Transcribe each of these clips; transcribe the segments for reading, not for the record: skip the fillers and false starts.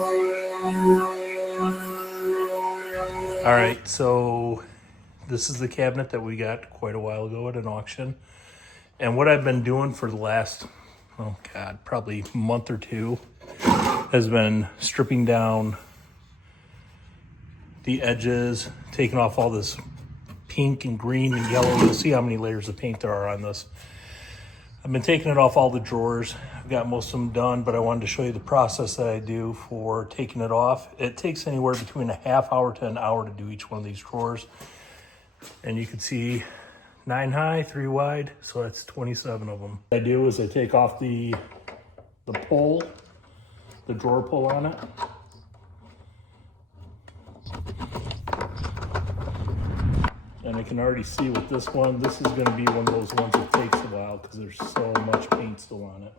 All right, so this is the cabinet that we got quite a while ago at an auction. And what I've been doing for the last, oh God, probably month or two has been stripping down the edges, taking off all this pink and green and yellow. You'll see how many layers of paint there are on this. I've been taking it off all the drawers. I've got most of them done, but I wanted to show you the process that I do for taking it off. It takes anywhere between a half hour to an hour to do each one of these drawers. And you can see 9 high, 3 wide, so that's 27 of them. What I do is I take off the pull, the drawer pull on it. And I can already see with this one, this is gonna be one of those ones that takes a while because there's so much paint still on it.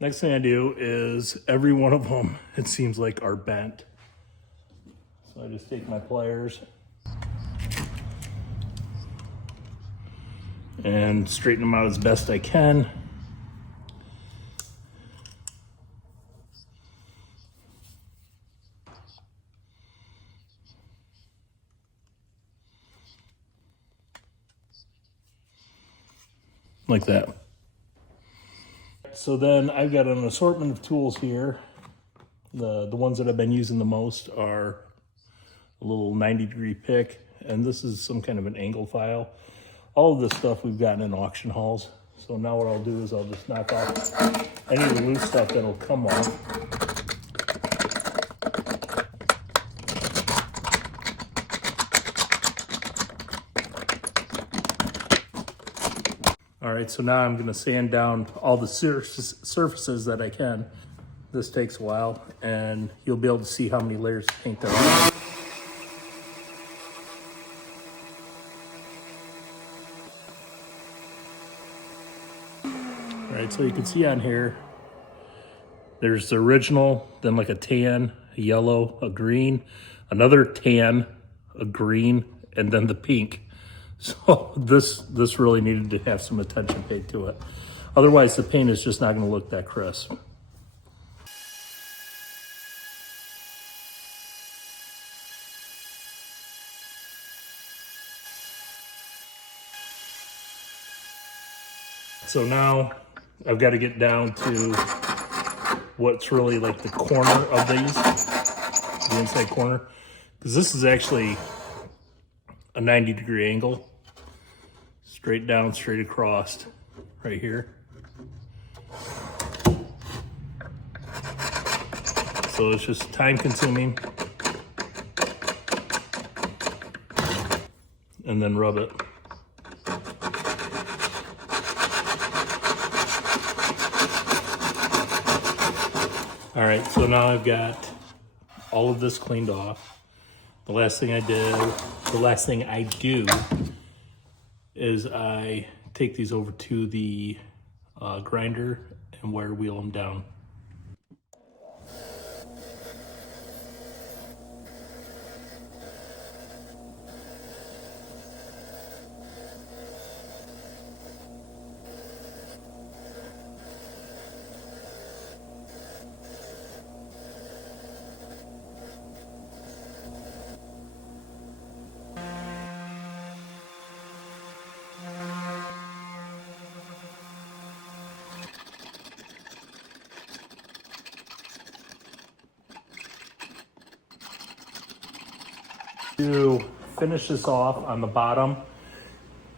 Next thing I do is every one of them, it seems like, are bent. So I just take my pliers and straighten them out as best I can. Like that. So then I've got an assortment of tools here. The ones that I've been using the most are a little 90-degree pick, and this is some kind of an angle file. All of this stuff we've gotten in auction hauls. So now what I'll do is I'll just knock off any of the loose stuff that'll come off. All right, so now I'm gonna sand down all the surfaces that I can. This takes a while, and you'll be able to see how many layers of paint there are. All right, so you can see on here, there's the original, then like a tan, a yellow, a green, another tan, a green, and then the pink. So this really needed to have some attention paid to it. Otherwise, the paint is just not gonna look that crisp. So now I've got to get down to what's really like the corner of these, the inside corner, because this is actually a 90-degree angle, straight down, straight across, right here. So it's just time consuming, and then rub it. All right, so now I've got all of this cleaned off. The last thing I do is I take these over to the grinder and wire wheel them down. To finish this off on the bottom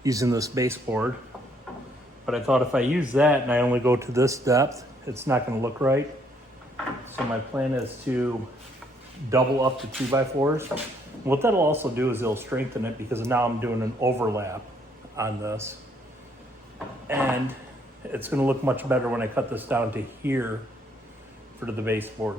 using this baseboard, but I thought if I use that and I only go to this depth, it's not going to look right. So my plan is to double up to 2x4s. What that'll also do is it'll strengthen it, because now I'm doing an overlap on this, and it's going to look much better when I cut this down to here for the baseboard.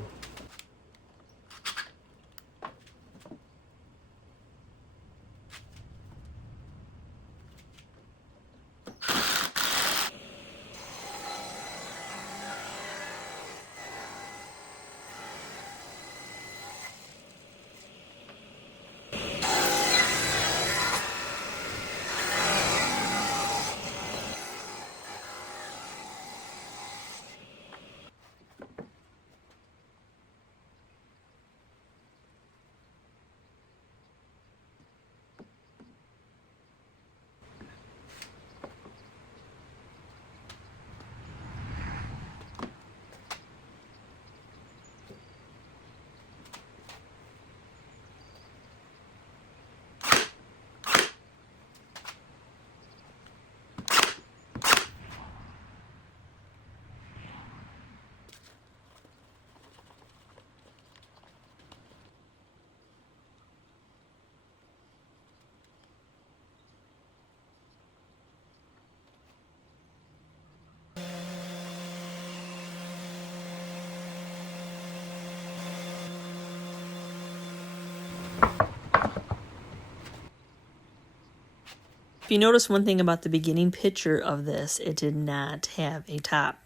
If you notice one thing about the beginning picture of this, it did not have a top.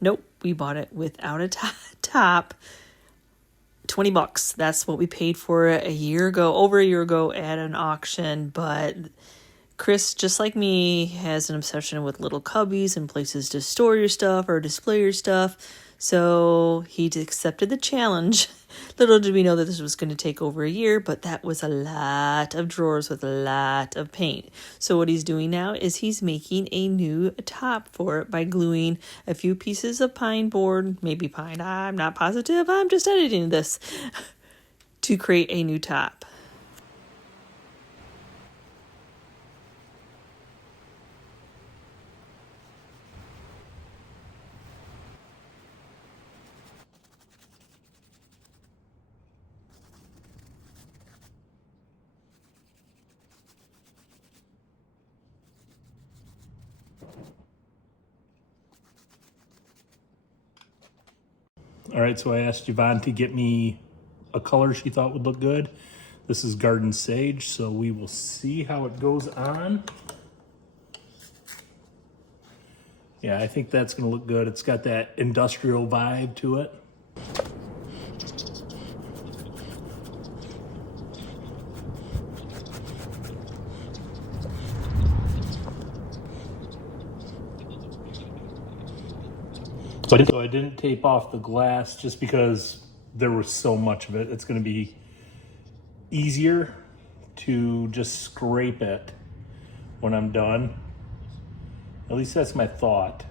Nope, we bought it without a top. $20. That's what we paid for it over a year ago at an auction. But Chris, just like me, has an obsession with little cubbies and places to store your stuff or display your stuff. So he accepted the challenge. Little did we know that this was going to take over a year, but that was a lot of drawers with a lot of paint. So what he's doing now is he's making a new top for it by gluing a few pieces of pine board, maybe pine, I'm not positive, I'm just editing this, to create a new top. All right, so I asked Yvonne to get me a color she thought would look good. This is Garden Sage, so we will see how it goes on. Yeah, I think that's gonna look good. It's got that industrial vibe to it. So I didn't tape off the glass just because there was so much of it. It's going to be easier to just scrape it when I'm done. At least that's my thought.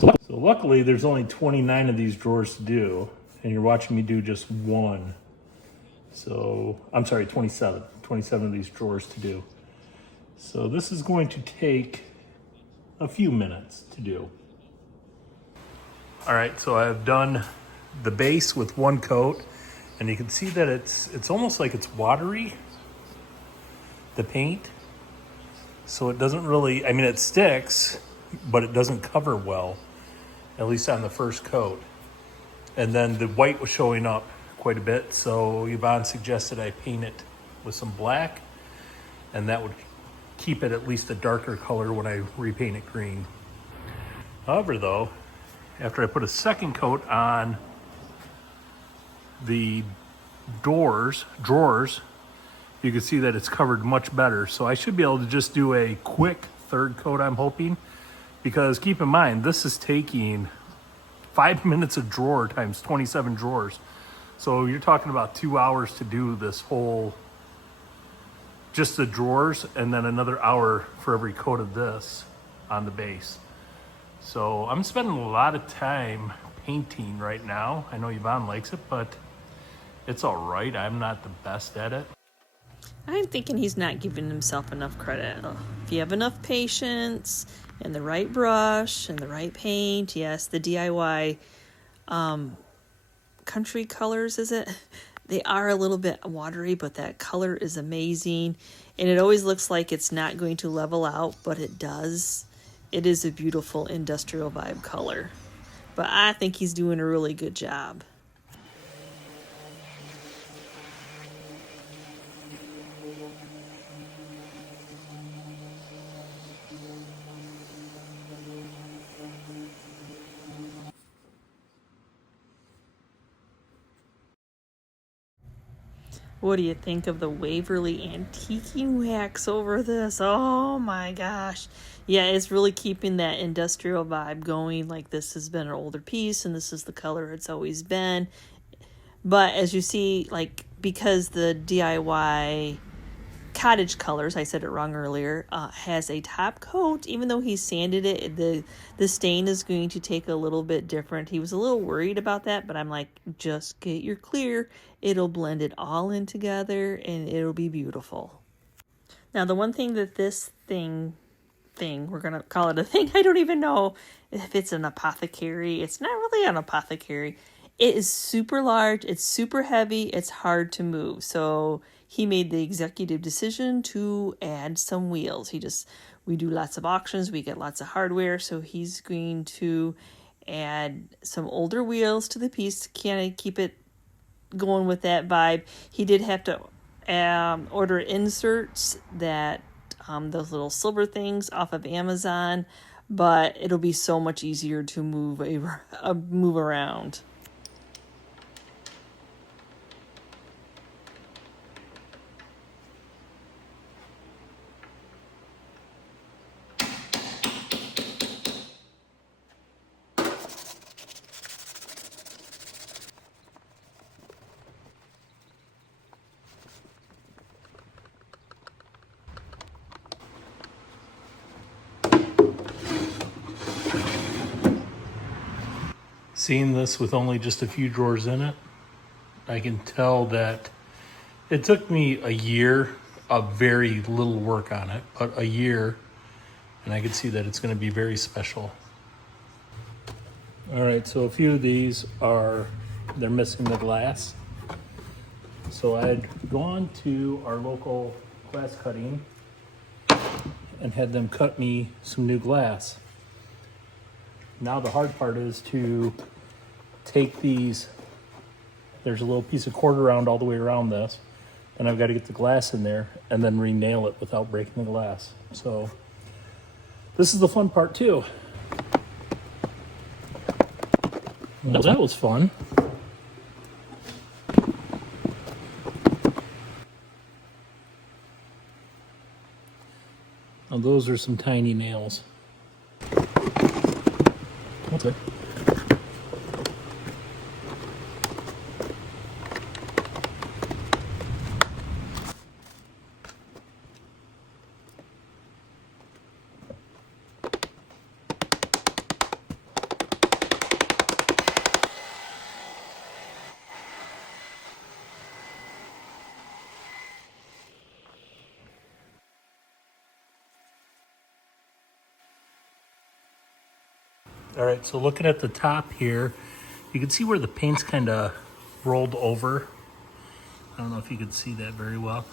So luckily there's only 29 of these drawers to do, and you're watching me do just one. So, I'm sorry, 27 of these drawers to do. So this is going to take a few minutes to do. All right, so I've done the base with one coat, and you can see that it's almost like it's watery, the paint. So it doesn't really, I mean, it sticks, but it doesn't cover well, at least on the first coat. And then the white was showing up quite a bit, so Yvonne suggested I paint it with some black, and that would keep it at least a darker color when I repaint it green. However though, after I put a second coat on the drawers, you can see that it's covered much better. So I should be able to just do a quick third coat, I'm hoping, because keep in mind, this is taking 5 minutes a drawer times 27 drawers. So you're talking about 2 hours to do this whole, just the drawers, and then another hour for every coat of this on the base. So I'm spending a lot of time painting right now. I know Yvonne likes it, but it's all right. I'm not the best at it. I'm thinking he's not giving himself enough credit. If you have enough patience and the right brush and the right paint, yes, the DIY country colors, is it? They are a little bit watery, but that color is amazing. And it always looks like it's not going to level out, but it does. It is a beautiful industrial vibe color. But I think he's doing a really good job. What do you think of the Waverly antiquing wax over this? Oh my gosh. Yeah, it's really keeping that industrial vibe going. Like, this has been an older piece and this is the color it's always been. But as you see, like, because the DIY cottage colors, I said it wrong earlier, has a top coat, even though he sanded it, the stain is going to take a little bit different. He was a little worried about that, but I'm like, just get your clear. It'll blend it all in together and it'll be beautiful. Now, the one thing that this thing, we're going to call it a thing. I don't even know if it's an apothecary. It's not really an apothecary. It is super large. It's super heavy. It's hard to move. So he made the executive decision to add some wheels. We do lots of auctions. We get lots of hardware. So he's going to add some older wheels to the piece to kind of keep it going with that vibe. He did have to order inserts, that those little silver things off of Amazon, but it'll be so much easier to move around. Seeing this with only just a few drawers in it, I can tell that it took me a year of very little work on it, but a year, and I can see that it's going to be very special. All right, so a few of these they're missing the glass. So I had gone to our local glass cutting and had them cut me some new glass. Now the hard part is to take these, there's a little piece of quarter round all the way around this, and I've got to get the glass in there and then re-nail it without breaking the glass. So this is the fun part too. Well, that was fun. Now those are some tiny nails. Okay. All right, so looking at the top here, you can see where the paint's kind of rolled over. I don't know if you can see that very well.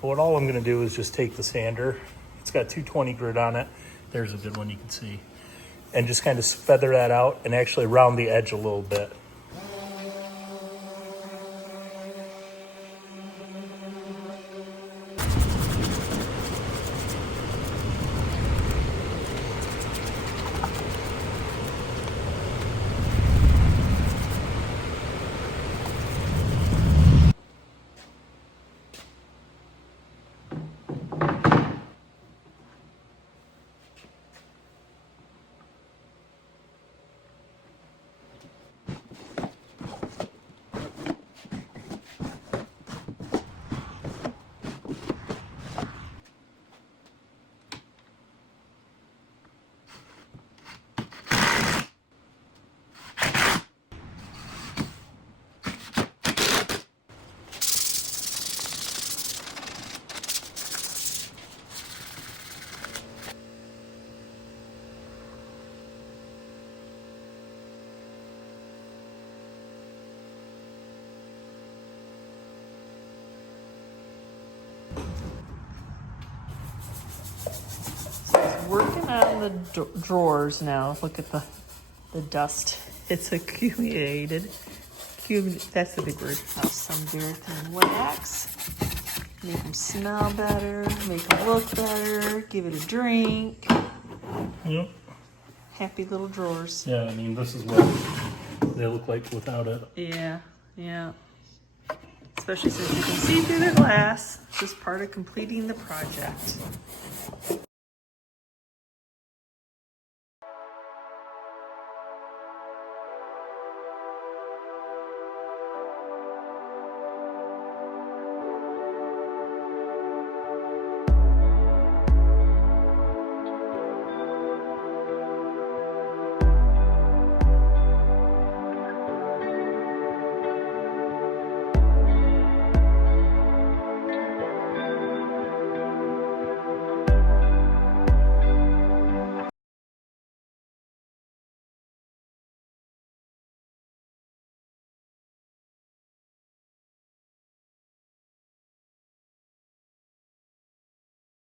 But what all I'm gonna do is just take the sander. It's got 220 grit on it. There's a good one you can see. And just kind of feather that out and actually round the edge a little bit. Working on the drawers now. Look at the dust. It's accumulated. That's the big word. Now some very thin wax. Make them smell better. Make them look better. Give it a drink. Yep. Happy little drawers. Yeah, I mean, this is what they look like without it. Yeah, yeah. Especially since you can see through the glass. Just part of completing the project.